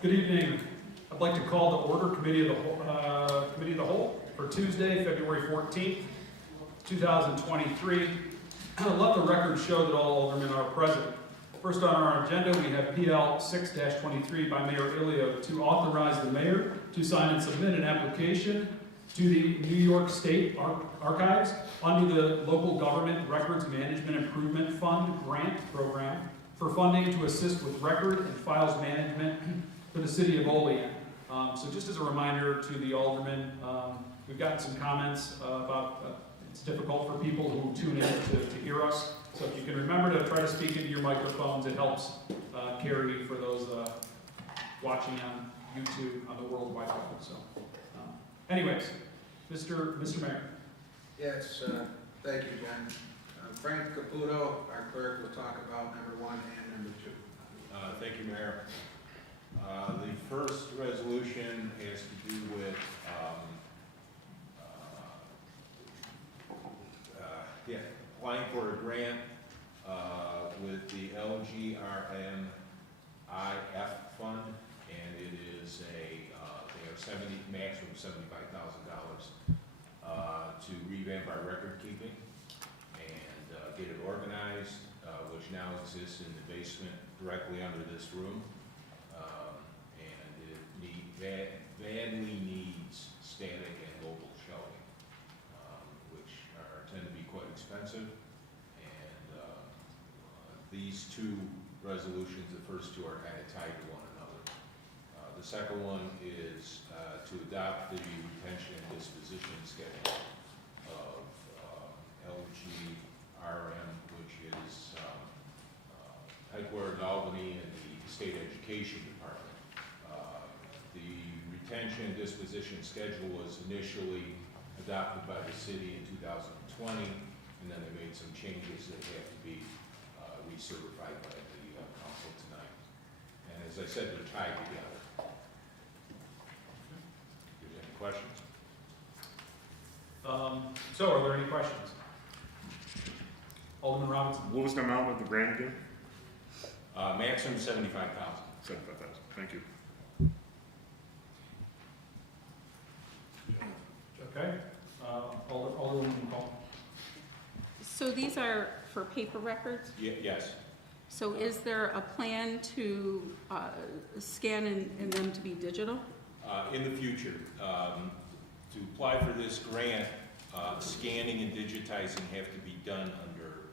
Good evening. I'd like to call the order Committee of the Whole for Tuesday, February 14th, 2023. Let the record show that all aldermen are present. First on our agenda, we have PL 6-23 by Mayor Ilio to authorize the mayor to sign and submit an application to the New York State Archives under the Local Government Records Management Improvement Fund grant program for funding to assist with record and files management for the city of Olean. So just as a reminder to the aldermen, we've gotten some comments about it's difficult for people who tune in to hear us. So if you can remember to try to speak into your microphones, it helps carry for those watching on YouTube on the World Wide Web. So, anyways, Mr. Mayor. Yes, thank you, Jen. Frank Caputo, our clerk, will talk about number 1 and number 2. Thank you, Mayor. The first resolution has to do with applying for a grant with the LGRMIF fund, and it is they are maximum $75,000 to revamp our record keeping and get it organized, which now exists in the basement directly under this room. Badly needs static and local shelving, which tend to be quite expensive. And these two resolutions, the first two are kind of tied to one another. The second one is to adopt the retention and disposition schedule of LGRM, which is headquartered in Albany and the State Education Department. The retention and disposition schedule was initially adopted by the city in 2020, and then they made some changes that have to be recertified by the council tonight. And as I said, they're tied together. If there's any questions? So are there any questions? Alderman Robinson. What was the amount of the grant again? Maximum $75,000. 75,000. Thank you. Okay. Alderman Paul. So these are for paper records? Yes. So is there a plan to scan and them to be digital? In the future, to apply for this grant, scanning and digitizing have to be done under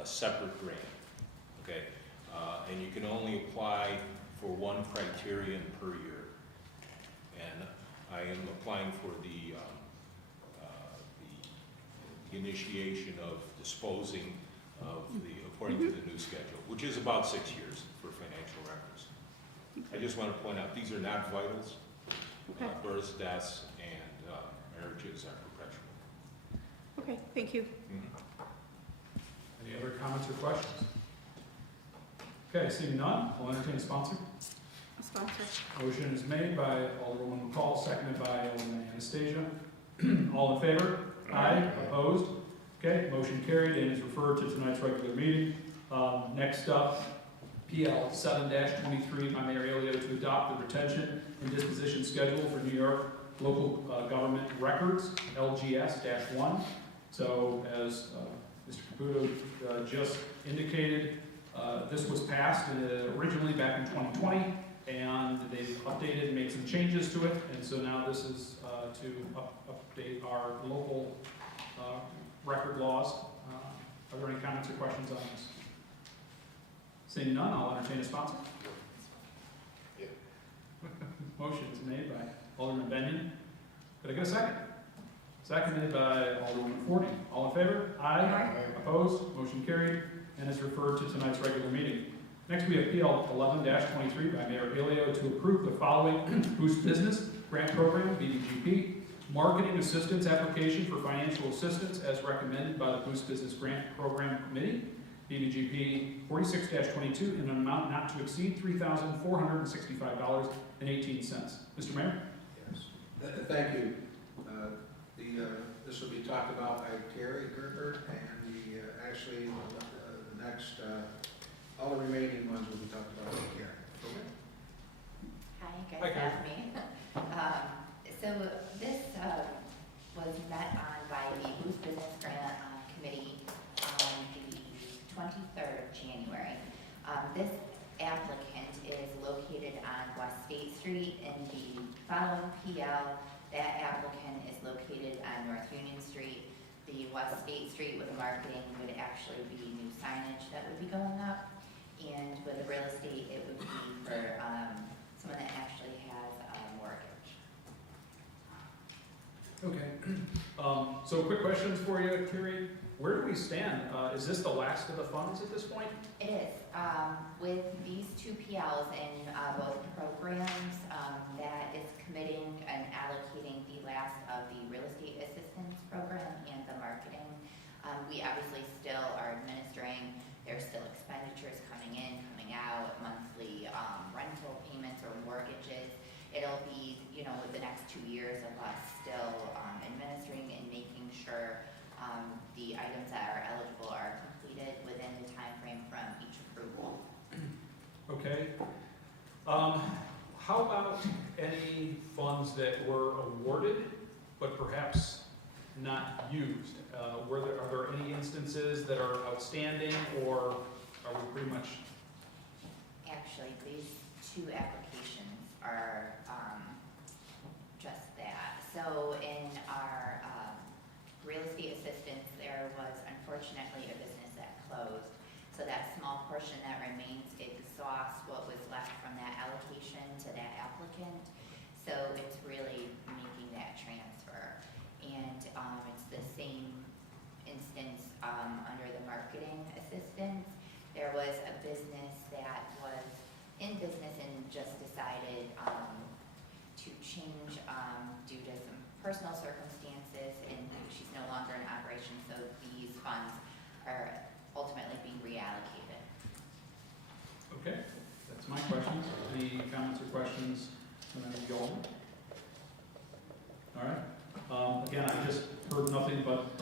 a separate grant, okay? And you can only apply for one criterion per year. And I am applying for the initiation of disposing of according to the new schedule, which is about 6 years for financial records. I just want to point out, these are not vitals. Okay. Births, deaths, and marriages are perpetual. Okay, thank you. Any other comments or questions? Okay, seeing none, I'll entertain a sponsor. A sponsor. Motion is made by Alderwoman McCall, seconded by Alderman Anastasia. All in favor? Aye. Opposed? Okay, motion carried and is referred to tonight's regular meeting. Next up, PL 7-23 by Mayor Ilio to adopt the retention and disposition schedule for New York Local Government Records, LGS-1. So as Mr. Caputo just indicated, this was passed originally back in 2020, and they've updated and made some changes to it, and so now this is to update our local record laws. Are there any comments or questions on this? Seeing none, I'll entertain a sponsor. Yeah. Motion is made by Alderman Benyon. Could I get a second? Seconded by Alderman Forney. All in favor? Aye. Opposed? Motion carried and is referred to tonight's regular meeting. Next, we have PL 11-23 by Mayor Ilio to approve the following Boost Business Grant Program, BDGP, Marketing Assistance Application for Financial Assistance as recommended by the Boost Business Grant Program Committee, BDGP 46-22, in an amount not to exceed $3,465.18. Mr. Mayor? Yes. Thank you. This will be talked about by Terry Gerber, and actually the next, all the remaining ones will be talked about by Karen. January. This applicant is located on West State Street in the following PL. That applicant is located on North Union Street. The West State Street with the marketing would actually be new signage that would be going up. And with the real estate, it would be for someone that actually has a mortgage. Okay. So quick questions for you, Carrie. Where do we stand? Is this the last of the funds at this point? It is. With these two PLs in both programs, that is committing and allocating the last of the real estate assistance program and the marketing. We obviously still are administering. There's still expenditures coming in, coming out, monthly rental payments or mortgages. It'll be, the next 2 years of us still administering and making sure the items that are eligible are completed within the time frame from each approval. Okay. How about any funds that were awarded but perhaps not used? Are there any instances that are outstanding, or are we pretty much? Actually, these two applications are just that. So in our real estate assistance, there was unfortunately a business that closed. So that small portion that remains exhausts what was left from that allocation to that applicant. So it's really making that transfer. And it's the same instance under the marketing assistance. There was a business that was in business and just decided to change due to some personal circumstances, and she's no longer in operation, so these funds are ultimately being reallocated. Okay, that's my questions. Any comments or questions from any of y'all? All right. Again, I just heard nothing but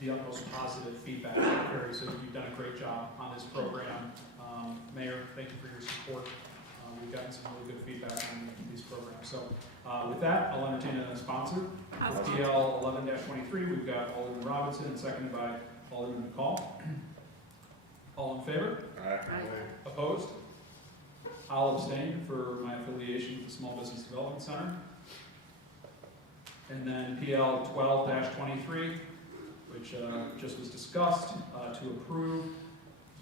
the utmost positive feedback, Carrie, so you've done a great job on this program. Mayor, thank you for your support. We've gotten some really good feedback on these programs. So with that, I'll entertain a sponsor. For PL 11-23, we've got Alderman Robinson, and seconded by Alderman McCall. All in favor? Aye. Opposed? I'll abstain for my affiliation with the Small Business Development Center. And then PL 12-23, which just was discussed, to approve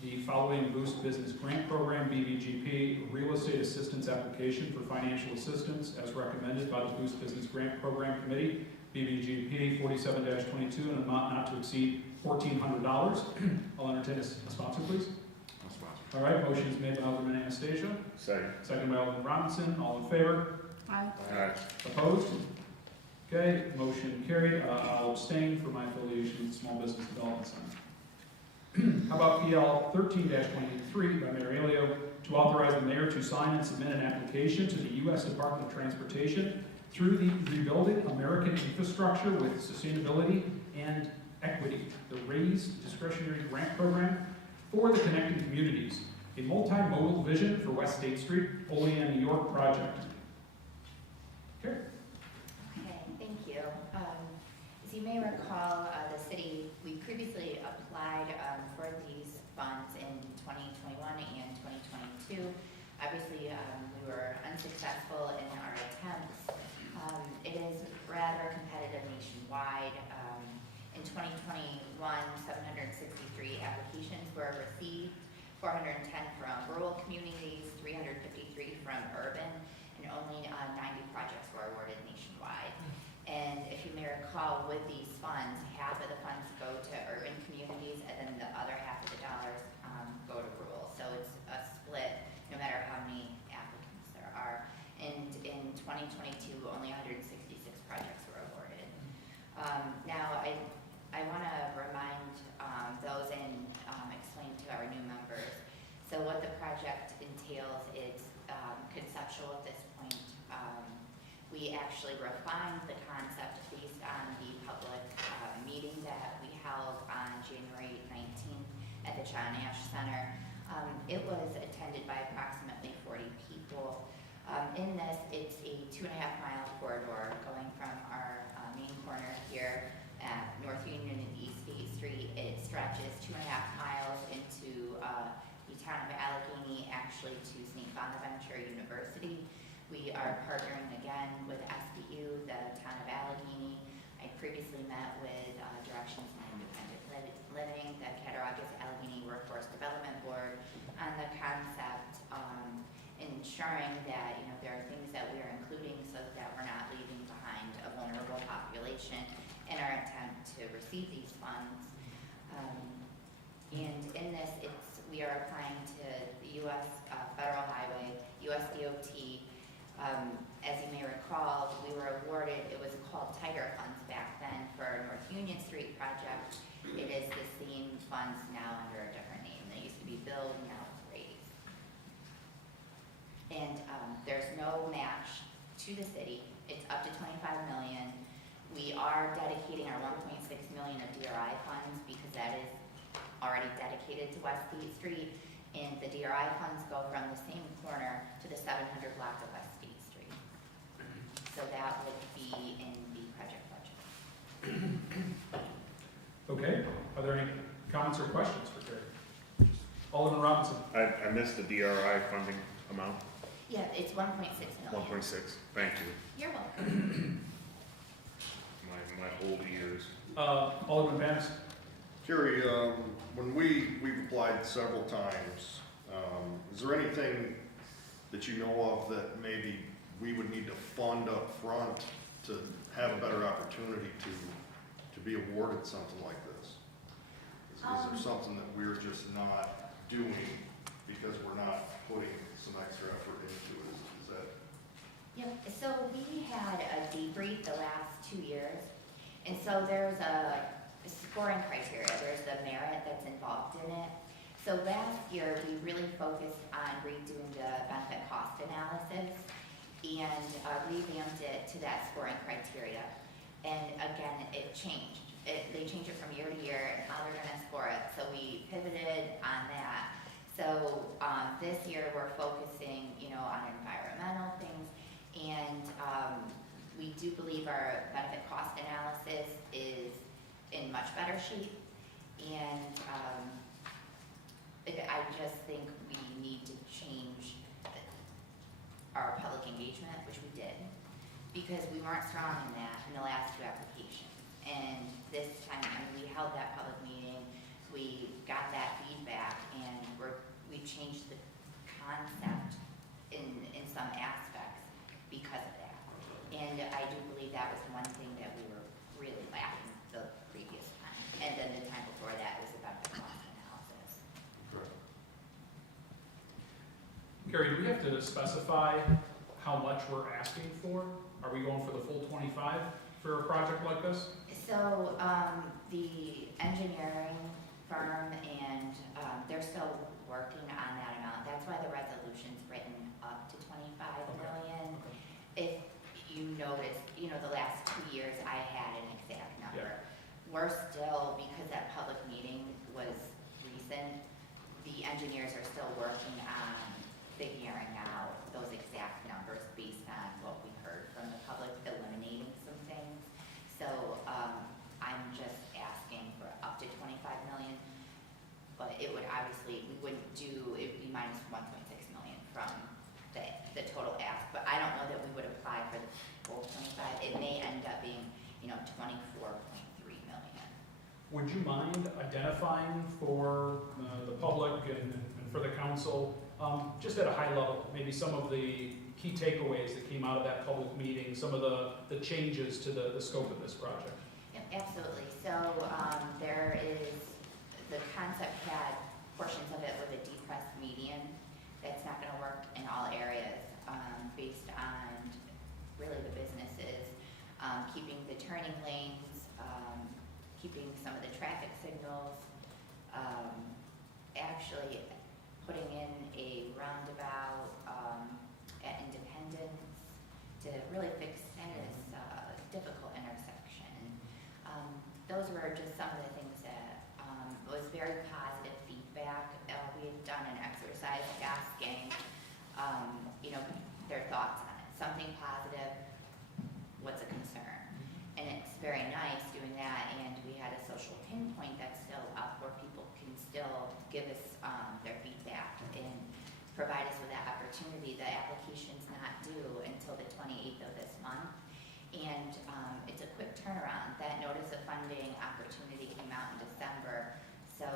the following Boost Business Grant Program, BBGP, Real Estate Assistance Application for Financial Assistance as recommended by the Boost Business Grant Program Committee, BBGP 47-22, an amount not to exceed $1,400. I'll entertain a sponsor, please. I'll sponsor. All right, motion is made by Alderman Anastasia, Second. second by Alderman Robinson. All in favor? Aye. Aye. Opposed? Okay, motion carried. I'll abstain for my affiliation with the Small Business Development Center. How about PL 13-23 by Mayor Alio, to authorize the mayor to sign and submit an application to the U.S. Department of Transportation through the Rebuilding American Infrastructure with Sustainability and Equity, the RAISE Discretionary Grant Program for the Connecting Communities, a multimodal vision for West State Street, Olean, New York project. Okay. Okay, thank you. As you may recall, the city, we previously applied for these funds in 2021 and 2022. Obviously, we were unsuccessful in our attempts. It is rather competitive nationwide. In 2021, 763 applications were received, 410 from rural communities, 353 from urban, and only 90 projects were awarded nationwide. And if you may recall, with these funds, half of the funds go to urban communities, and then the other half of the dollars go to rural. So it's a split, no matter how many applicants there are. And in 2022, only 166 projects were awarded. Now, I want to remind those and explain to our new members. So what the project entails is conceptual at this point. We actually refined the concept based on the public meeting that we held on January 19th at the John Ash Center. It was attended by approximately 40 people. In this, it's a 2.5-mile corridor going from our main corner here at North Union and East State Street. It stretches 2.5 miles into the actually to St. Bonaventure University. We are partnering again with SBU, the town of Allegheny. I previously met with Directions in Independent Living, the Cattaraugus Allegheny Workforce Development Board, on the concept, ensuring that, there are things that we are including so that we're not leaving behind a vulnerable population in our attempt to receive these funds. And in this, we are applying to the U.S. Federal Highway, U.S. DOT. As you may recall, we were awarded, it was called Tiger Funds back then for North Union Street project. It is the same funds now under a different name. They used to be Build, now it's Raise. And there's no match to the city. It's up to $25 million. We are dedicating our $1.6 million of DRI funds because that is already dedicated to West State Street, and the DRI funds go from the same corner to the 700 block of West State Street. So that would be in the project budget. Okay, are there any comments or questions for Carrie? Alderman Robinson? I missed the DRI funding amount, Yeah, it's 1.6 million. 1.6, thank you. You're welcome. My old ears. Alderman Banis? Carrie, when we've applied several times, is there anything that you know of that maybe we would need to fund up front to have a better opportunity to be awarded something like this? Is there something that we're just not doing because we're not putting some extra effort into it? Is that? Yep, so we had a debrief the last 2 years, and so there's a scoring criteria. There's the merit that's involved in it. So last year, we really focused on redoing the benefit cost analysis and revamped it to that scoring criteria. And again, it changed. They changed it from year to year and how they're gonna score it. So we pivoted on that. So this year, we're focusing, on environmental things, and we do believe our benefit cost analysis is in much better shape, and I just think we need to change our public engagement, which we did, because we weren't strong in that in the last 2 applications. And this time, we held that public meeting, we got that feedback, and we changed the concept in some aspects because of that. And I do believe that was one thing that we were really lacking the previous time. And then the time before that was about the cost analysis. Carrie, do we have to specify how much we're asking for? Are we going for the full 25 for a project like this? So the engineering firm and they're still working on that amount. That's why the resolution's written up to 25 million. If you notice, the last 2 years I had an exact number. Yeah. We're still, because that public meeting was recent, the engineers are still working on figuring out those exact numbers based on what we heard from the public, eliminating some things. So I'm just asking for up to 25 million, but it would obviously, we wouldn't do, it would be minus 1.6 million from the total ask, but I don't know that we would apply for the full 25. It may end up being, 24.3 million. Would you mind identifying for the public and for the council, just at a high level, maybe some of the key takeaways that came out of that public meeting, some of the changes to the scope of this project? Yeah, absolutely. So there is, the concept had portions of it with a depressed median. That's not going to work in all areas based on really the businesses, keeping the turning lanes, keeping some of the traffic signals, actually putting in a roundabout at Independence to really fix kind of this difficult intersection. Those were just some of the things that was very positive feedback. We had done an exercise asking, their thoughts on it. Something positive, what's a concern? And it's very nice doing that, and we had a social pinpoint that's still up where people can still give us their feedback. And provide us with that opportunity. The application's not due until the 28th of this month, and it's a quick turnaround. That notice of funding opportunity came out in December, so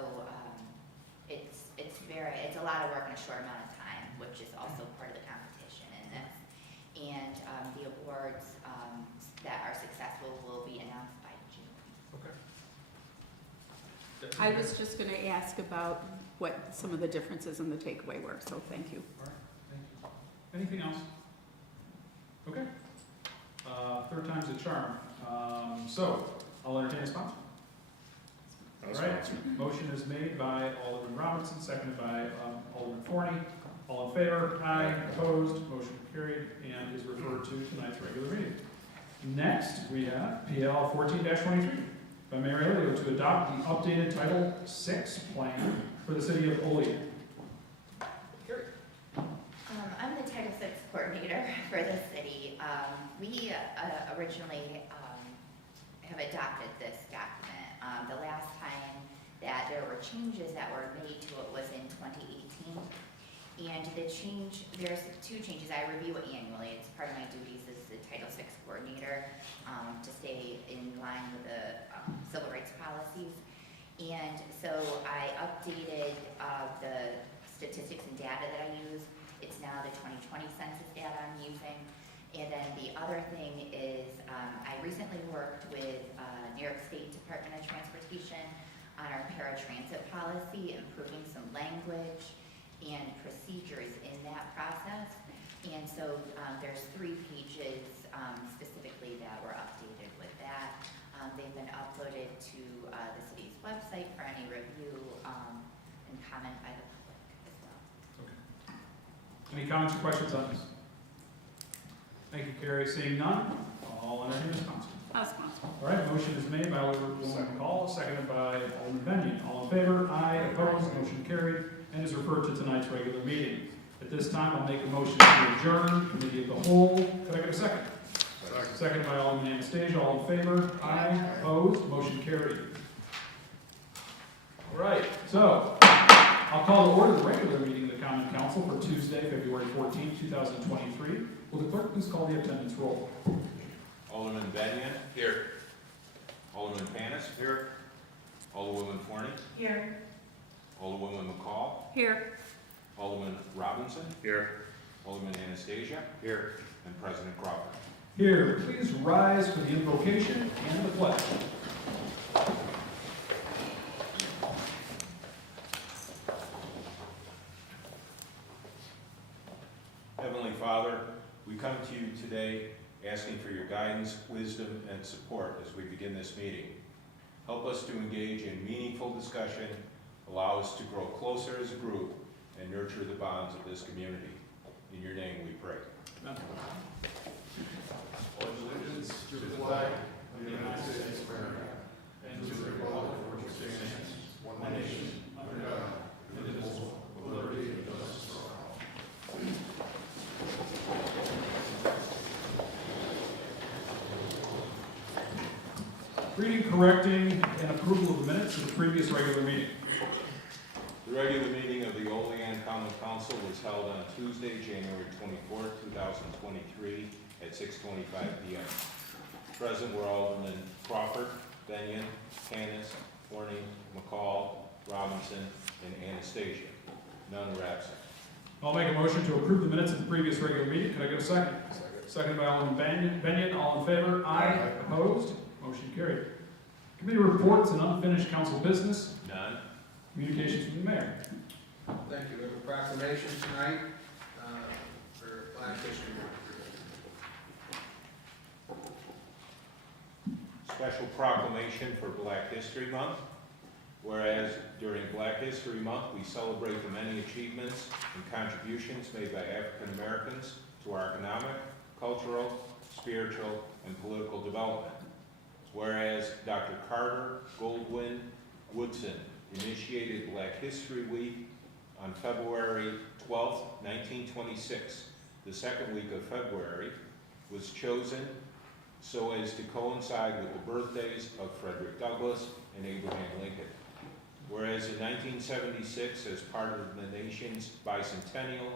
it's a lot of work in a short amount of time, which is also part of the competition in this. And the awards that are successful will be announced by June. Okay. I was just gonna ask about what some of the differences in the takeaway were, so thank you. All right, thank you. Anything else? Okay. Third time's a charm. So, I'll entertain a sponsor. All right, motion is made by Alderman Robinson, seconded by Alderman Forney. All in favor? Aye. Opposed? Motion carried and is referred to tonight's regular meeting. Next, we have PL 14-23 by Mayor Elio to adopt the updated Title VI plan for the city of Olean. I'm the Title VI coordinator for the city. We originally have adopted this document. The last time that there were changes that were made to it was in 2018. And there's two changes. I review it annually. It's part of my duties as the Title VI coordinator to stay in line with the civil rights policies. And so I updated the statistics and data that I use. It's now the 2020 census data I'm using. And then the other thing is I recently worked with New York State Department of Transportation on our paratransit policy, improving some language and procedures in that process. And so there's 3 pages specifically that were updated with that. They've been uploaded to the city's website for any review and comment by the public as well. Any comments or questions on this? Thank you, Carrie. Seeing none, I'll entertain a sponsor. I'll sponsor. All right, motion is made by Alderman McCall, seconded by Alderman Benyon. All in favor? Aye. Opposed? Motion carried and is referred to tonight's regular meeting. At this time, I'll make a motion to adjourn committee of the whole. Could I get a second? Seconded by Alderman Anastasia. All in favor? Aye. Opposed? Motion carried. All right, so I'll call to order the regular meeting of the Common Council for Tuesday, February 14, 2023. Will the clerk please call the attendance roll? Alderman Benyon? Here. Alderman Panis? Here. Alderwoman Forney? Here. Alderwoman McCall? Here. Alderman Robinson? Here. Alderman Anastasia? Here. And President Crawford. Here, please rise for the invocation and the pledge. Heavenly Father, we come to you today asking for your guidance, wisdom, and support as we begin this meeting. Help us to engage in meaningful discussion, allow us to grow closer as a group, and nurture the bonds of this community. In your name we pray. Amen. Pledge allegiance to the flag of the United States of America and to the republic for which it stands, one nation, under God, indivisible, with liberty and justice for all. Reading, correcting, and approval of the minutes of the previous regular meeting. The regular meeting of the Olean Common Council was held on Tuesday, January 24, 2023 at 6:25 p.m. Present were Alderman Crawford, Benyon, Panis, Forney, McCall, Robinson, and Anastasia. None were absent. I'll make a motion to approve the minutes of the previous regular meeting. Could I get a second? Second by Alderman Benyon. All in favor? Aye. Opposed? Motion carried. Committee reports and unfinished council business. None. Communications from the mayor. Thank you. We have a proclamation tonight for Black History Month. Special proclamation for Black History Month. Whereas during Black History Month, we celebrate the many achievements and contributions made by African Americans to our economic, cultural, spiritual, and political development. Whereas Dr. Carter Goldwyn Woodson initiated Black History Week on February 12, 1926. The second week of February was chosen so as to coincide with the birthdays of Frederick Douglass and Abraham Lincoln. Whereas in 1976, as part of the nation's bicentennial,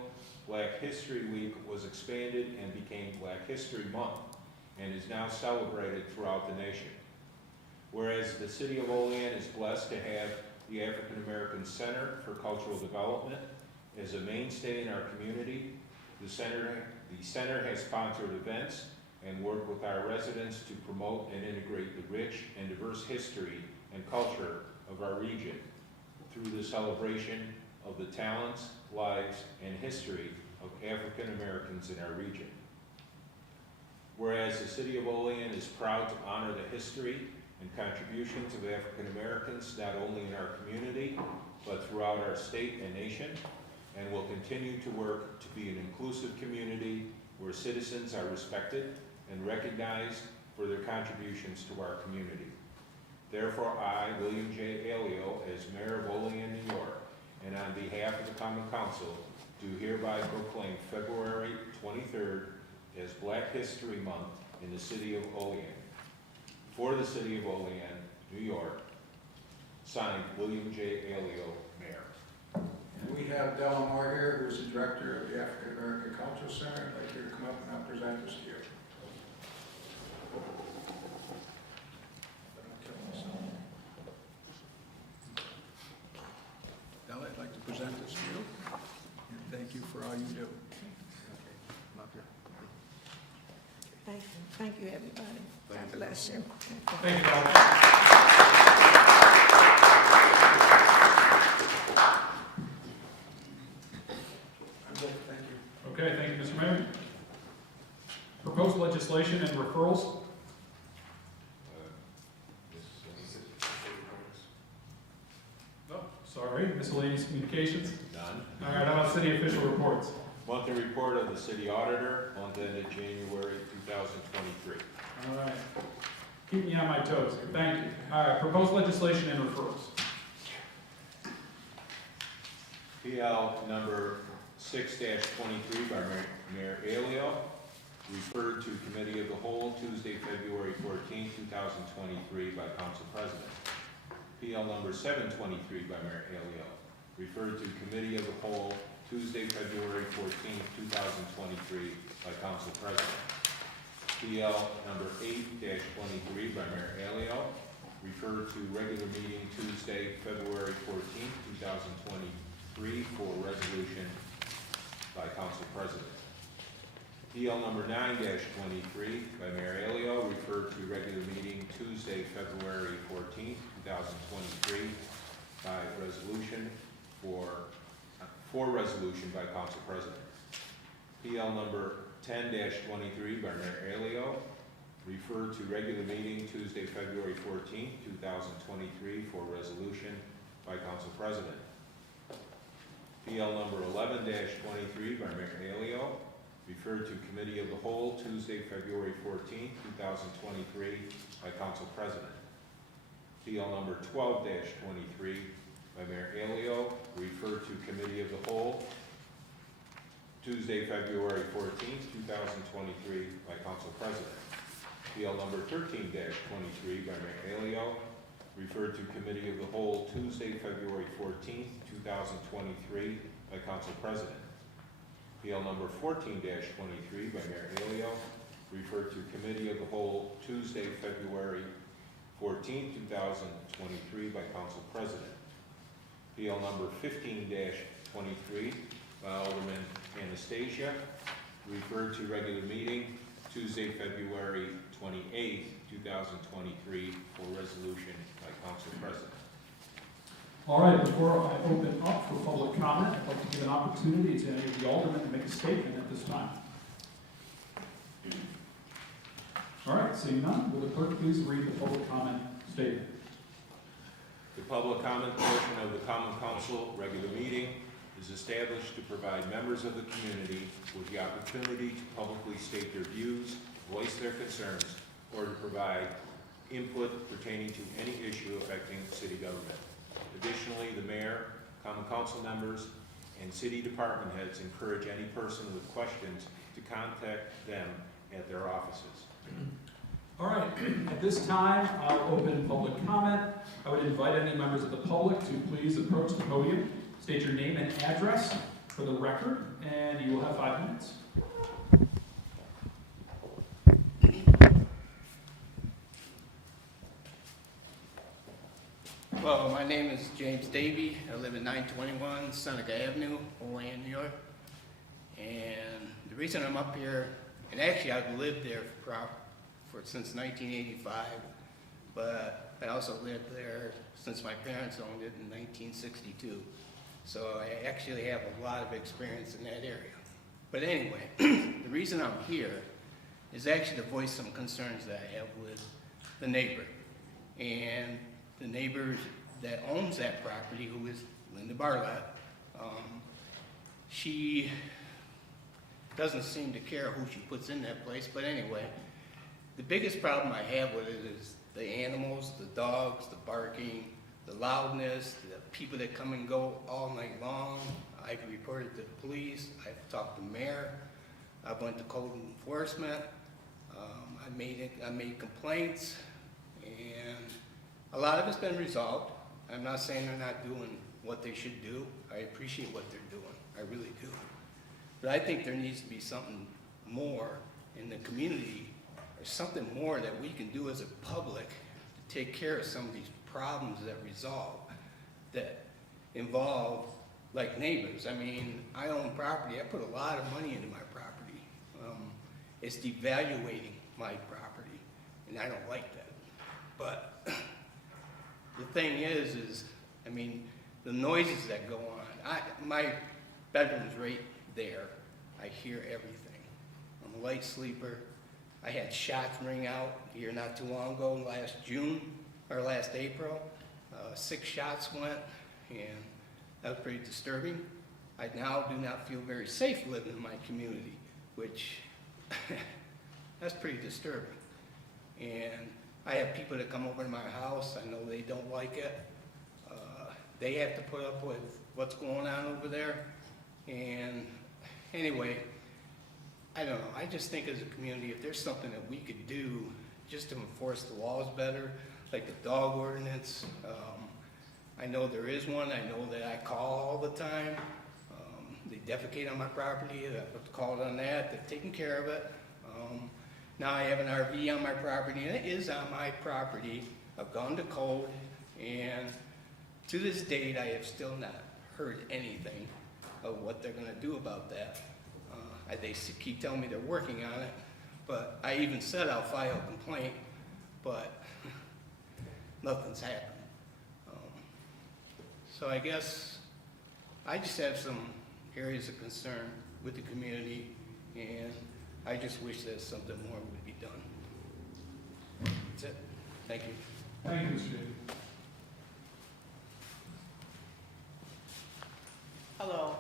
Black History Week was expanded and became Black History Month and is now celebrated throughout the nation. Whereas the City of Olean is blessed to have the African American Center for Cultural Development as a mainstay in our community, the center has sponsored events and worked with our residents to promote and integrate the rich and diverse history and culture of our region through the celebration of the talents, lives, and history of African Americans in our region. Whereas the City of Olean is proud to honor the history and contributions of African Americans not only in our community, but throughout our state and nation, and will continue to work to be an inclusive community where citizens are respected and recognized for their contributions to our community. Therefore, I, William J. Alio, as Mayor of Olean, New York, and on behalf of the Common Council, do hereby proclaim February 23rd as Black History Month in the City of Olean. For the City of Olean, New York, signed, William J. Alio, Mayor. And we have Della Moore here, who's the director of the African American Cultural Center. I'd like you to come up and I'll present this to you. Della, I'd like to present this to you, and thank you for all you do. Come up here. Thank you, everybody. God bless you. Thank you, Al. I'm good, thank you. Okay, thank you, Mr. Mayor. Proposed legislation and referrals. Oh, sorry, miscellaneous communications. None. All right, how about city official reports? Monthly report of the city auditor, month ended January 2023. All right. Keep me on my toes. Thank you. All right, proposed legislation and referrals. PL number 6-23 by Mayor Alio, referred to Committee of the Whole Tuesday, February 14, 2023 by Council President. PL number 723 by Mayor Alio, referred to Committee of the Whole Tuesday, February 14, 2023 by Council President. PL number 8-23 by Mayor Alio, referred to regular meeting Tuesday, February 14, 2023 for resolution by Council President. PL number 9-23 by Mayor Alio, referred to regular meeting Tuesday, February 14, 2023 by resolution for resolution by Council President. PL number 10-23 by Mayor Alio, referred to regular meeting Tuesday, February 14, 2023 for resolution by Council President. PL number 11-23 by Mayor Alio, referred to Committee of the Whole Tuesday, February 14, 2023 by Council President. PL number 12-23 by Mayor Alio, referred to Committee of the Whole Tuesday, February 14, 2023 by Council President. PL number 13-23 by Mayor Alio, referred to Committee of the Whole Tuesday, February 14, 2023 by Council President. PL number 14-23 by Mayor Alio, referred to Committee of the Whole Tuesday, February 14, 2023 by Council President. PL number 15-23 by Alderman Anastasia, referred to regular meeting Tuesday, February 28, 2023 for resolution by Council President. All right, before I open up for public comment, I'd like to give an opportunity to any of the aldermen to make a statement at this time. All right, seeing none, will the clerk please read the public comment statement? The public comment portion of the Common Council regular meeting is established to provide members of the community with the opportunity to publicly state their views, voice their concerns, or to provide input pertaining to any issue affecting city government. Additionally, the mayor, common council members, and city department heads encourage any person with questions to contact them at their offices. All right, at this time, I'll open public comment. I would invite any members of the public to please approach the podium, state your name and address for the record, and you will have 5 minutes. Well, my name is James Davey. I live at 921 Seneca Avenue, Olean, New York. And the reason I'm up here, and actually I've lived there since 1985, but I also lived there since my parents owned it in 1962. So I actually have a lot of experience in that area. But anyway, the reason I'm here is actually to voice some concerns that I have with the neighbor. And the neighbor that owns that property, who is Linda Barlett, she doesn't seem to care who she puts in that place, but anyway, the biggest problem I have with it is the animals, the dogs, the barking, the loudness, the people that come and go all night long. I've reported to the police, I've talked to the mayor, I've went to code enforcement, I made complaints, and a lot of it's been resolved. I'm not saying they're not doing what they should do. I appreciate what they're doing, I really do. But I think there needs to be something more in the community, or something more that we can do as a public to take care of some of these problems that involve like neighbors. I mean, I own property, I put a lot of money into my property. It's devaluating my property, and I don't like that. But the thing is, I mean, the noises that go on. My bedroom's right there. I hear everything. I'm a light sleeper. I had shots ring out here not too long ago, last April. 6 shots went, and that was pretty disturbing. I now do not feel very safe living in my community, which that's pretty disturbing. And I have people that come over to my house. I know they don't like it. They have to put up with what's going on over there. And anyway, I don't know. I just think as a community, if there's something that we could do just to enforce the laws better, like the dog ordinance. I know there is one. I know that I call all the time. They defecate on my property. I've called on that. They've taken care of it. Now I have an RV on my property, and it is on my property. I've gone to code, and to this date, I have still not heard anything of what they're going to do about that. They keep telling me they're working on it, but I even said I'll file a complaint, but nothing's happened. So I guess I just have some areas of concern with the community, and I just wish that something more would be done. That's it. Thank you. Thank you, Mr. Davey. Hello,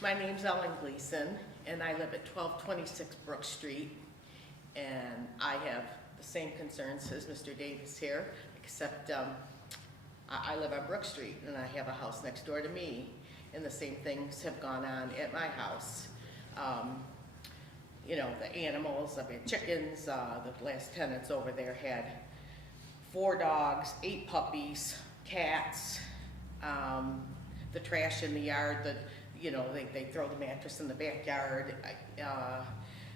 my name's Ellen Gleason, and I live at 1226 Brook Street, and I have the same concerns as Mr. Davis here, except I live on Brook Street, and I have a house next door to me, and the same things have gone on at my house. You know, the animals, I've had chickens, the last tenants over there had 4 dogs, 8 puppies, cats, the trash in the yard, you know, they throw the mattress in the backyard.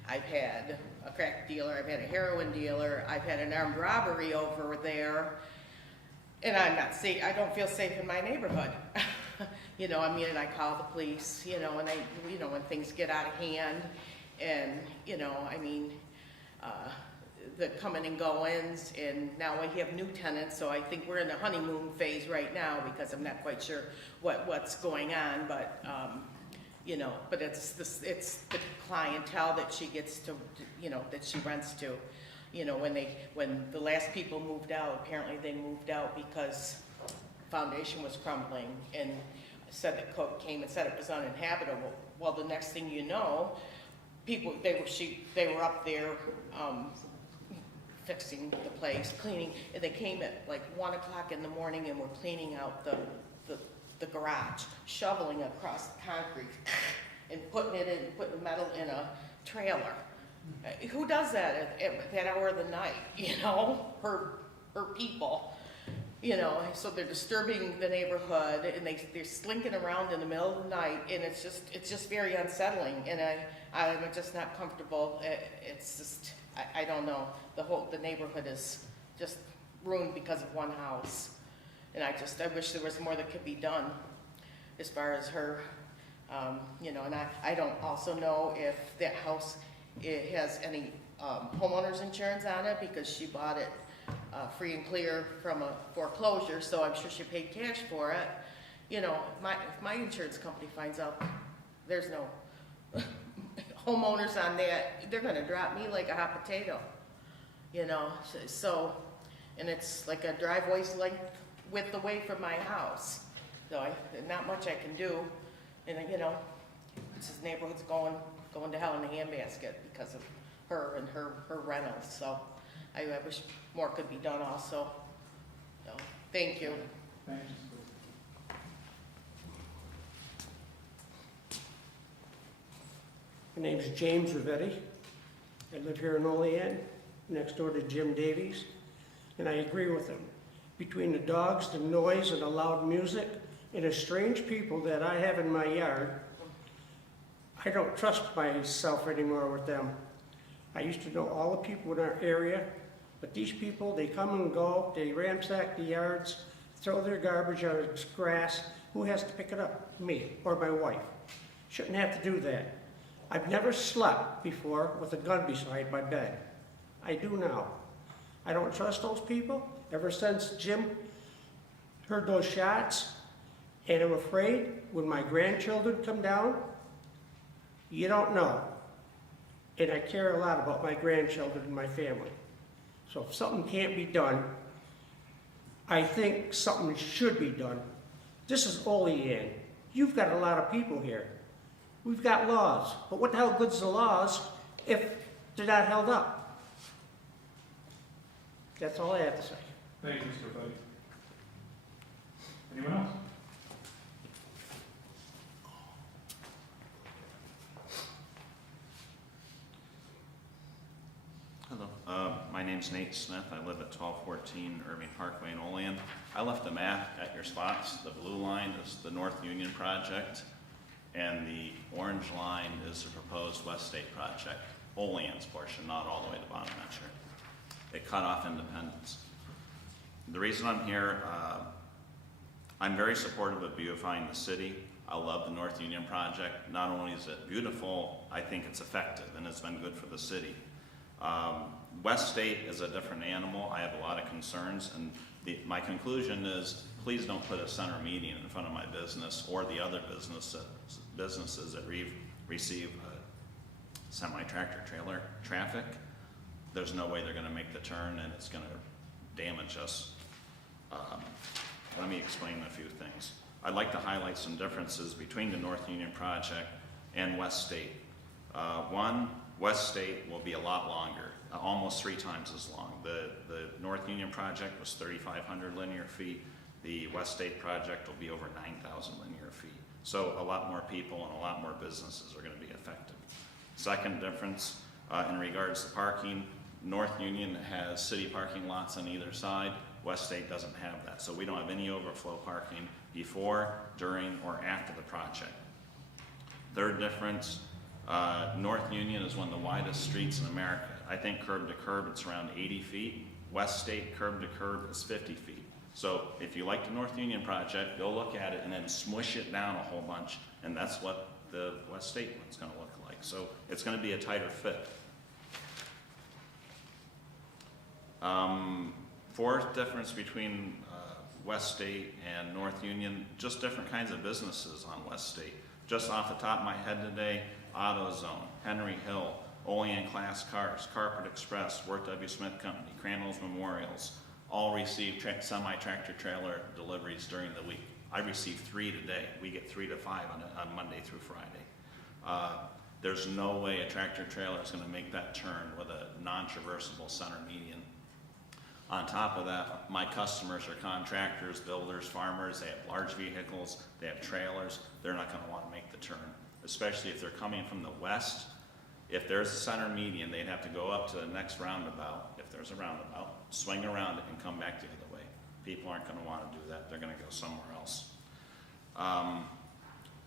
I've had a crack dealer, I've had a heroin dealer, I've had an armed robbery over there, and I'm not safe. I don't feel safe in my neighborhood. You know, I mean, and I call the police, you know, and you know, when things get out of hand, and, you know, I mean, the coming and goings, and now we have new tenants, so I think we're in the honeymoon phase right now, because I'm not quite sure what's going on, but, you know, but it's the clientele that she gets to, you know, that she rents to. You know, when the last people moved out, apparently they moved out because foundation was crumbling, and said that code came and said it was uninhabitable. Well, the next thing you know, people, they were up there fixing the place, cleaning, and they came at like 1 o'clock in the morning and were cleaning out the garage, shoveling across the concrete and putting metal in a trailer. Who does that at that hour of the night, you know, her people? You know, so they're disturbing the neighborhood, and they're slinking around in the middle of the night, and it's just very unsettling, and I'm just not comfortable. It's just, I don't know, the neighborhood is just ruined because of one house. And I wish there was more that could be done as far as her, you know, and I don't also know if that house, it has any homeowner's insurance on it, because she bought it free and clear from a foreclosure, so I'm sure she paid cash for it. You know, if my insurance company finds out there's no homeowners on that, they're gonna drop me like a hot potato, you know, so, and it's like a driveway's length width away from my house, so not much I can do, and you know, this neighborhood's going to hell in a handbasket because of her and her rentals, so I wish more could be done also. So, thank you. Thanks. My name's James Rivetti. I live here in Olean, next door to Jim Davies, and I agree with him. Between the dogs, the noise, and the loud music, and the strange people that I have in my yard, I don't trust myself anymore with them. I used to know all the people in our area, but these people, they come and go, they ransack the yards, throw their garbage on the grass. Who has to pick it up? Me or my wife. Shouldn't have to do that. I've never slept before with a gun beside my bed. I do now. I don't trust those people. Ever since Jim heard those shots, and I'm afraid when my grandchildren come down, you don't know. And I care a lot about my grandchildren and my family. So if something can't be done, I think something should be done. This is Olean. You've got a lot of people here. We've got laws, but what the hell good's the laws if they're not held up? That's all I have to say. Thank you, Mr. Buddy. Anyone else? Hello, my name's Nate Smith. I live at 1214 Irving Parkway in Olean. I left a map at your spots. The blue line is the North Union project, and the orange line is the proposed West State project, Olean's portion, not all the way to Bonaventure. It cut off Independence. The reason I'm here, I'm very supportive of beautifying the city. I love the North Union project. Not only is it beautiful, I think it's effective, and it's been good for the city. West State is a different animal. I have a lot of concerns, and my conclusion is please don't put a center median in front of my business or the other businesses that receive semi-tractor trailer traffic. There's no way they're going to make the turn, and it's going to damage us. Let me explain a few things. I'd like to highlight some differences between the North Union project and West State. One, West State will be a lot longer, almost 3 times as long. The North Union project was 3,500 linear feet. The West State project will be over 9,000 linear feet. So a lot more people and a lot more businesses are going to be affected. Second difference, in regards to parking, North Union has city parking lots on either side. West State doesn't have that. So we don't have any overflow parking before, during, or after the project. Third difference, North Union is one of the widest streets in America. I think curb to curb it's around 80 feet. West State curb to curb is 50 feet. So if you like the North Union project, go look at it and then smush it down a whole bunch, and that's what the West State one's going to look like. So it's going to be a tighter fit. Fourth difference between West State and North Union, just different kinds of businesses on West State. Just off the top of my head today, AutoZone, Henry Hill, Olean Class Cars, Carpet Express, Worth W. Smith Company, Crandall's Memorials, all receive semi-tractor trailer deliveries during the week. I received 3 today. We get 3 to 5 on Monday through Friday. There's no way a tractor trailer is going to make that turn with a non-traversable center median. On top of that, my customers are contractors, builders, farmers. They have large vehicles, they have trailers. They're not going to want to make the turn, especially if they're coming from the west If there's a center median, they'd have to go up to the next roundabout, if there's a roundabout, swing around it and come back the other way. People aren't gonna wanna do that, they're gonna go somewhere else.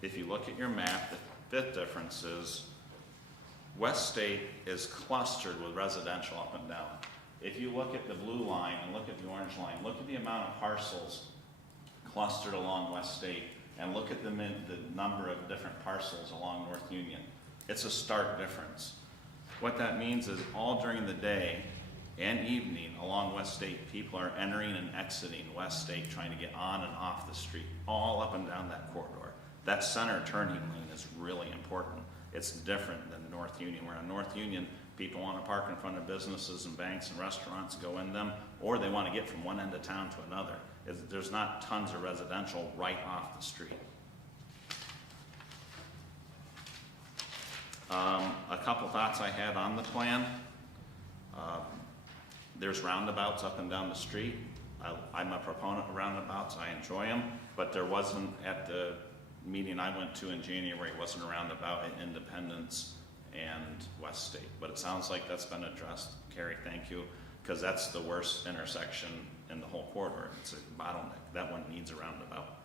If you look at your map, the fifth difference is West State is clustered with residential up and down. If you look at the blue line and look at the orange line, look at the amount of parcels clustered along West State, and look at the number of different parcels along North Union. It's a stark difference. What that means is all during the day and evening along West State, people are entering and exiting West State trying to get on and off the street, all up and down that corridor. That center turning lane is really important. It's different than North Union, where on North Union, people want to park in front of businesses and banks and restaurants, go in them, or they want to get from one end of town to another. There's not tons of residential right off the street. A couple thoughts I had on the plan. There's roundabouts up and down the street. I'm a proponent of roundabouts, I enjoy them, but there wasn't, at the meeting I went to in January, wasn't a roundabout at Independence and West State. But it sounds like that's been addressed. Carrie, thank you, because that's the worst intersection in the whole corridor. It's a bottleneck. That one needs a roundabout.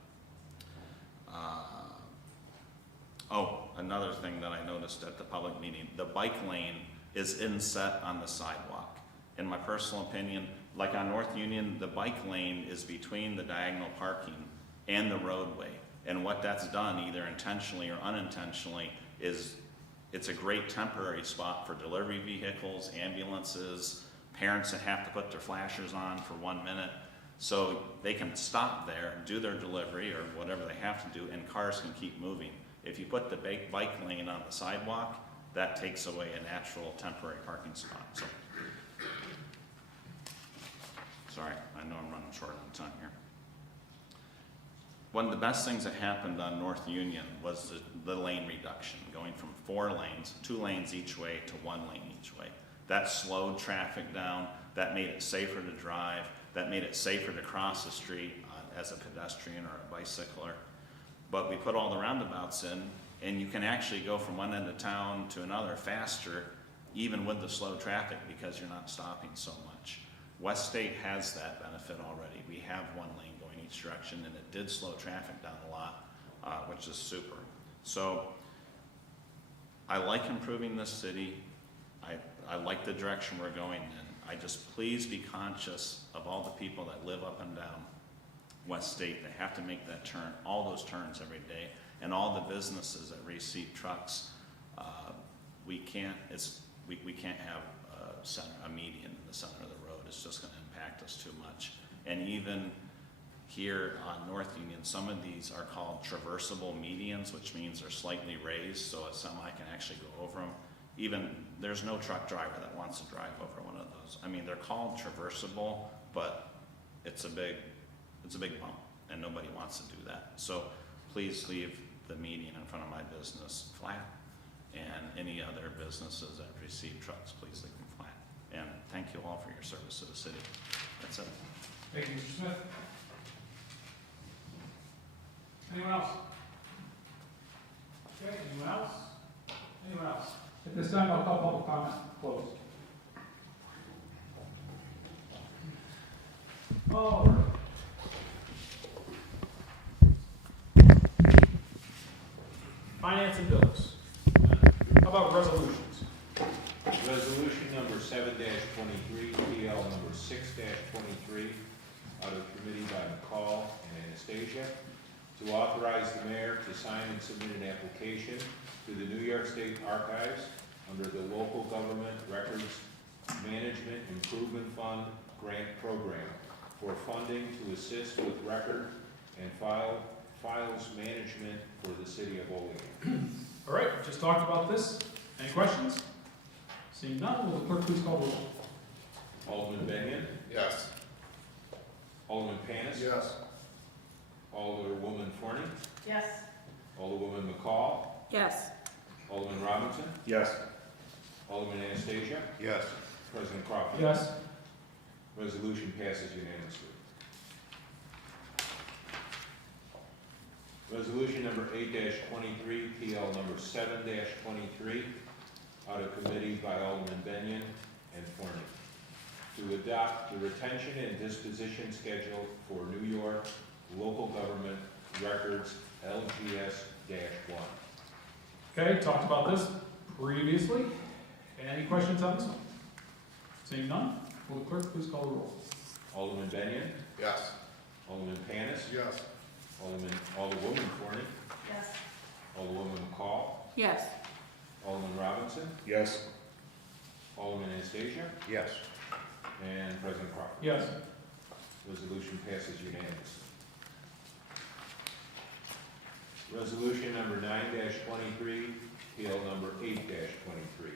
Another thing that I noticed at the public meeting, the bike lane is inset on the sidewalk. In my personal opinion, like on North Union, the bike lane is between the diagonal parking and the roadway. And what that's done, either intentionally or unintentionally, is it's a great temporary spot for delivery vehicles, ambulances, parents that have to put their flashers on for 1 minute. So they can stop there, do their delivery or whatever they have to do, and cars can keep moving. If you put the bike lane on the sidewalk, that takes away a natural temporary parking spot. So, sorry, I know I'm running short on time here. One of the best things that happened on North Union was the lane reduction, going from 4 lanes, 2 lanes each way, to 1 lane each way. That slowed traffic down, that made it safer to drive, that made it safer to cross the street as a pedestrian or a bicycler. But we put all the roundabouts in, and you can actually go from one end of town to another faster, even with the slow traffic, because you're not stopping so much. West State has that benefit already. We have 1 lane going each direction, and it did slow traffic down a lot, which is super. So I like improving this city. I like the direction we're going in. I just, please be conscious of all the people that live up and down West State. They have to make that turn, all those turns every day, and all the businesses that receive trucks. We can't have a median in the center of the road. It's just going to impact us too much. And even here on North Union, some of these are called traversable medians, which means they're slightly raised so a semi can actually go over them. Even there's no truck driver that wants to drive over one of those. I mean, they're called traversable, but it's a big bump, and nobody wants to do that. So please leave the median in front of my business flat, and any other businesses that receive trucks, please leave them flat. And thank you all for your service to the city. That's it. Thank you, Mr. Smith. Anyone else? Okay, anyone else? Anyone else? At this time, I'll call public comment closed. All right. Finance and bills. How about resolutions? Resolution number 7-23, PL number 6-23, out of committee by McCall and Anastasia, to authorize the mayor to sign and submit an application to the New York State Archives under the Local Government Records Management Improvement Fund Grant Program for funding to assist with record and files management for the city of Olean. All right, just talked about this. Any questions? Seeing none, will the clerk please call the roll? Alderman Benyon, Yes. Alderman Panis, Yes. Alderwoman Forney, Yes. Alderwoman McCall, Yes. Alderman Robinson, Yes. Alderman Anastasia, Yes. President Crawford. Yes. Resolution passes unanimously. Resolution number 8-23, PL number 7-23, out of committee by Alderman Benyon and Forney. To adopt the retention and disposition schedule for New York Local Government Records LGS-1. Okay, talked about this previously. Any questions on this one? Seeing none, will the clerk please call the roll? Alderman Benyon, Yes. Alderman Panis, Yes. Alderwoman Forney, Yes. Alderwoman McCall, Yes. Alderman Robinson, Yes. Alderman Anastasia, Yes. and President Crawford. Yes. Resolution passes unanimously. Resolution number 9-23, PL number 8-23.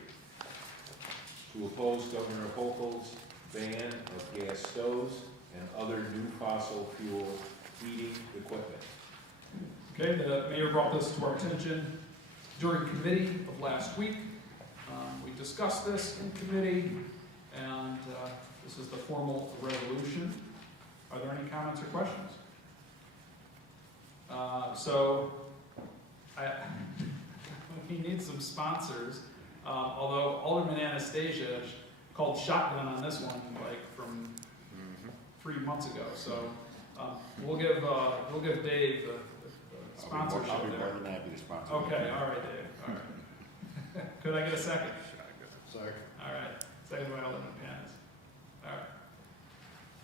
To oppose Governor Hochul's ban of gas stoves and other new fossil fuel heating equipment. Okay, the mayor brought this to our attention during committee of last week. We discussed this in committee, and this is the formal resolution. Are there any comments or questions? We need some sponsors, although Alderman Anastasia called shotgun on this one, like from 3 months ago, so we'll give Dave the sponsorship I'll be more there. than happy to sponsor. Okay, all right, Dave, all right. Could I get a second? Second. All right, second by Alderman Panis. All right.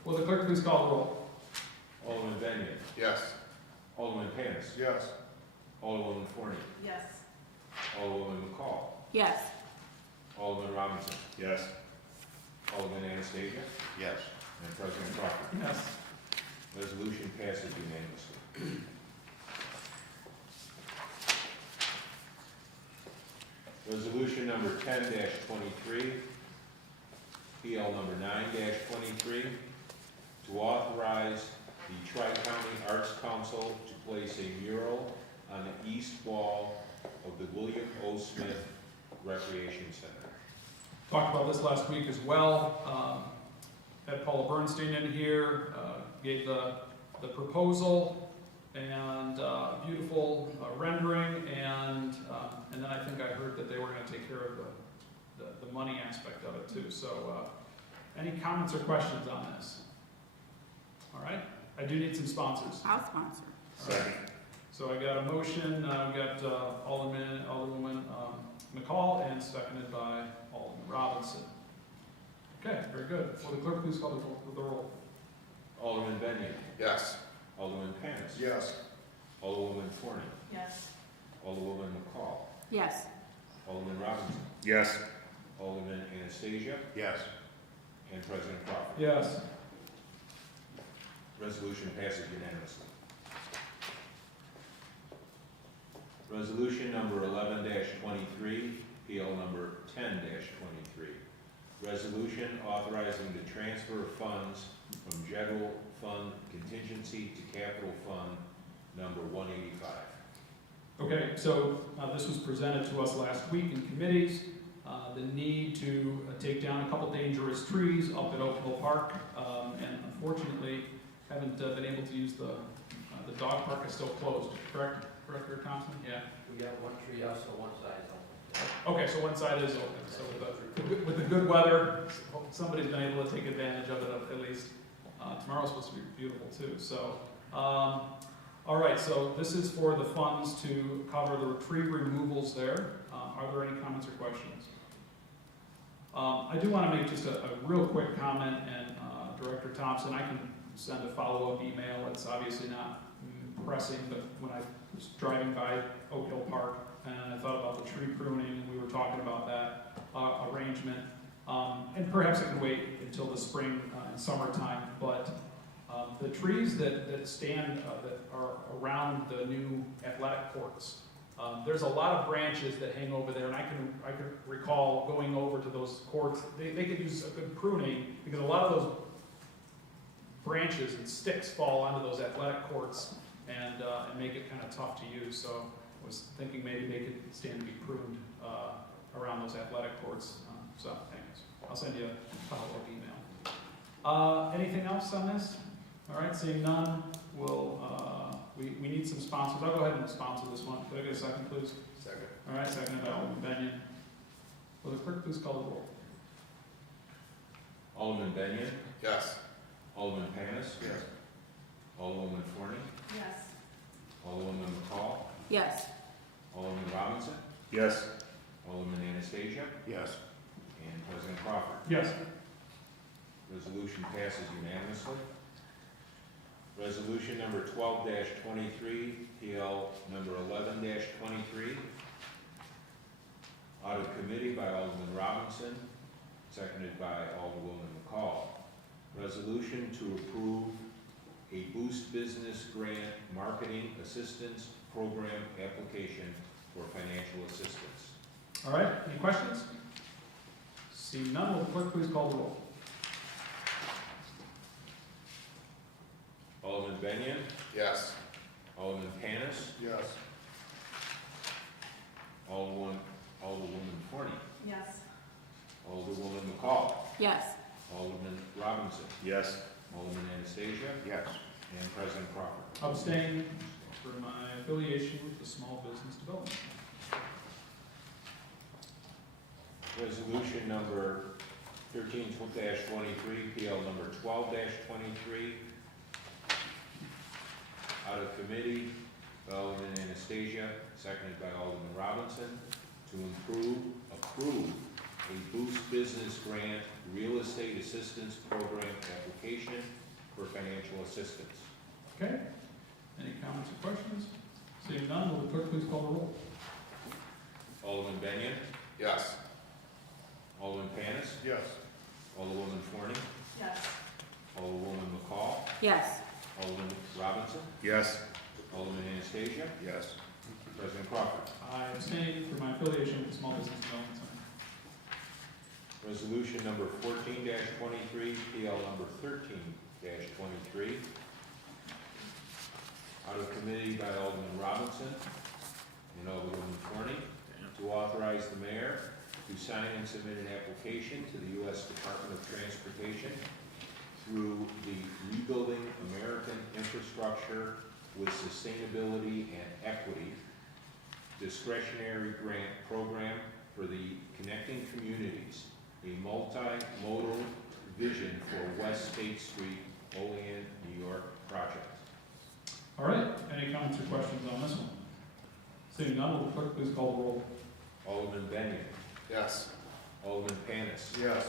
Will the clerk please call the roll? Alderman Benyon, Yes. Alderman Panis, Yes. Alderwoman Forney, Yes. Alderwoman McCall, Yes. Alderman Robinson, Yes. Alderman Anastasia, Yes. and President Crawford. Yes. Resolution passes unanimously. Resolution number 10-23, PL number 9-23, to authorize the Tri-County Arts Council to place a mural on the east wall of the William O. Smith Recreation Center. Talked about this last week as well. Had Paula Bernstein in here, gave the proposal and beautiful rendering, and then I think I heard that they were going to take care of the money aspect of it too. So, any comments or questions on this? All right, I do need some sponsors. I'll sponsor. Second. So I got a motion, we got Alderwoman McCall, and seconded by Alderman Robinson. Okay, very good. Will the clerk please call the roll? Alderman Benyon, Yes. Alderman Panis, Yes. Alderwoman Forney, Yes. Alderwoman McCall, Yes. Alderman Robinson, Yes. Alderman Anastasia, Yes. and President Crawford. Yes. Resolution passes unanimously. Resolution number 11-23, PL number 10-23. Resolution authorizing the transfer of funds from general fund contingency to capital fund number 185. Okay, so this was presented to us last week in committees. The need to take down a couple dangerous trees up at Oak Hill Park, and unfortunately haven't been able to use the dog park is still closed, correct? Director Thompson? Yeah. We got one tree out, so one side is open. Okay, so one side is open, so with the good weather, somebody's been able to take advantage of it at least. Tomorrow's supposed to be beautiful too, so. All right, so this is for the funds to cover the tree removals there. Are there any comments or questions? I do want to make just a real quick comment, and Director Thompson, I can send a follow-up email. It's obviously not pressing, but when I was driving by Oak Hill Park and I thought about the tree pruning, and we were talking about that arrangement, and perhaps it can wait until the spring and summertime, but the trees that stand, that are around the new athletic courts, there's a lot of branches that hang over there, and I can recall going over to those courts. They could use a good pruning, because a lot of those branches and sticks fall onto those athletic courts and make it kind of tough to use. So I was thinking maybe they could stand to be pruned around those athletic courts. So anyways, I'll send you a follow-up email. Anything else on this? All right, seeing none, we need some sponsors. I'll go ahead and sponsor this one. Could I get a second, please? Second. All right, seconded by Alderman Benyon. clerk please call the roll? Alderman Benyon, Yes. Alderman Panis, Yes. Alderwoman Forney, Yes. Alderwoman McCall, Yes. Alderman Robinson, Yes. Alderman Anastasia, Yes. and President Crawford. Yes. Resolution passes unanimously. Resolution number 12-23, PL number 11-23. Out of committee by Alderman Robinson, seconded by Alderwoman McCall. Resolution to approve a Boost Business Grant Marketing Assistance Program application for financial assistance. All right, any questions? Seeing none, will the clerk please call the roll? Alderman Benyon, Yes. Alderman Panis, Yes. Alderwoman Forney, Yes. Alderwoman McCall, Yes. Alderman Robinson, Yes. Alderman Anastasia, Yes. and President Crawford. Abstain for my affiliation with the Small Business Development. Resolution number 13-23, PL number 12-23. Out of committee, Alderman Anastasia, seconded by Alderman Robinson, to approve a Boost Business Grant Real Estate Assistance Program application for financial assistance. Okay, any comments or questions? Seeing none, will the clerk please call the roll? Alderman Benyon, Yes. Alderman Panis, Yes. Alderwoman Forney, Yes. Alderwoman McCall, Yes. Alderman Robinson, Yes. Alderman Anastasia, Yes. President Crawford. I abstain for my affiliation with the Small Business Development Center. Resolution number 14-23, PL number 13-23. Out of committee by Alderman Robinson and Alderwoman Forney, to authorize the mayor to sign and submit an application to the U.S. Department of Transportation through the Rebuilding American Infrastructure with Sustainability and Equity discretionary grant program for the Connecting Communities, a multimodal vision for West State Street, Olean, New York project. All right, any comments or questions on this one? Seeing none, will the clerk please call the roll? Alderman Benyon, Yes. Alderman Panis, Yes.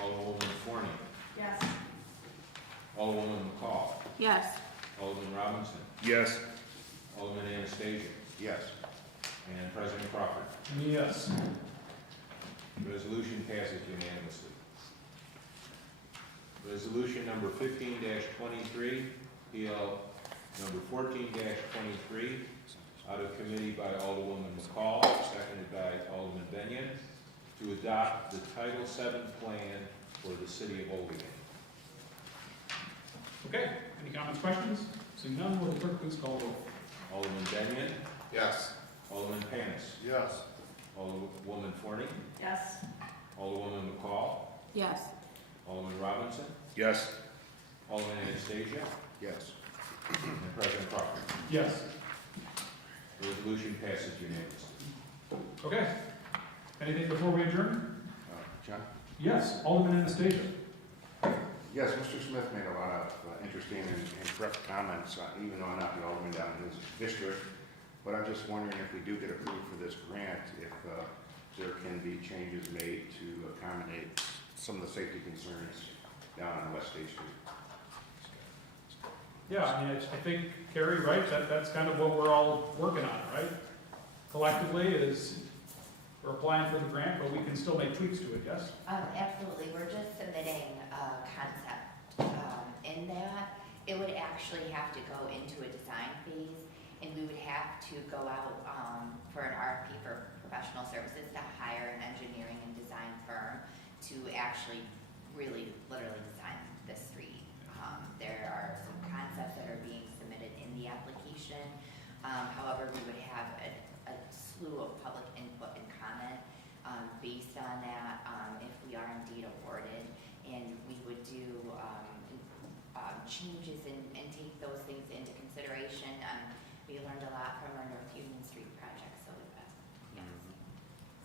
Alderwoman Forney, Yes. Alderwoman McCall, Yes. Alderman Robinson, Yes. Alderman Anastasia, Yes. and President Crawford. Yes. Resolution passes unanimously. Resolution number 15-23, PL number 14-23, out of committee by Alderwoman McCall, seconded by Alderman Benyon, to adopt the Title VII plan for the city of Olean. Okay, any comments, questions? Seeing none, will the clerk please call the roll? Alderman Benyon, Yes. Alderman Panis, Yes. Alderwoman Forney, Yes. Alderwoman McCall, Yes. Alderman Robinson, Yes. Alderman Anastasia, Yes. and President Crawford. Yes. The resolution passes unanimously. Okay, anything before we adjourn? John? Yes, Alderman Anastasia. Yes, Mr. Smith made a lot of interesting and correct comments, even though I'm not the alderman down in his district. But I'm just wondering if we do get approved for this grant, if there can be changes made to accommodate some of the safety concerns down on West State Street. Yeah, I mean, I think, Carrie, right, that's kind of what we're all working on, right? Collectively is, we're applying for the grant, but we can still make tweaks to it, yes? Absolutely, we're just submitting a concept. In that, it would actually have to go into a design phase, and we would have to go out for an RFP for professional services to hire an engineering and design firm to actually really, literally design the street. There are some concepts that are being submitted in the application. However, we would have a slew of public input and comment based on that if we are indeed awarded, and we would do changes and take those things into consideration. We learned a lot from our North Union Street project, so yes.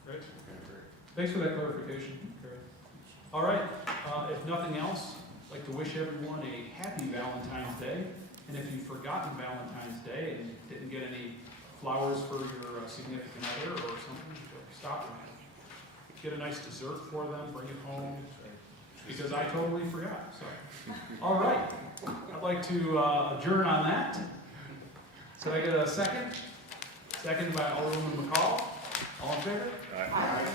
Great. Thanks for that clarification, Carrie. All right, if nothing else, I'd like to wish everyone a happy Valentine's Day. And if you've forgotten Valentine's Day and didn't get any flowers for your significant other or something, stop and get a nice dessert for them, bring it home, because I totally forgot, so. All right, I'd like to adjourn on that. So I get a second? Second by Alderman McCall. All in favor? Aye.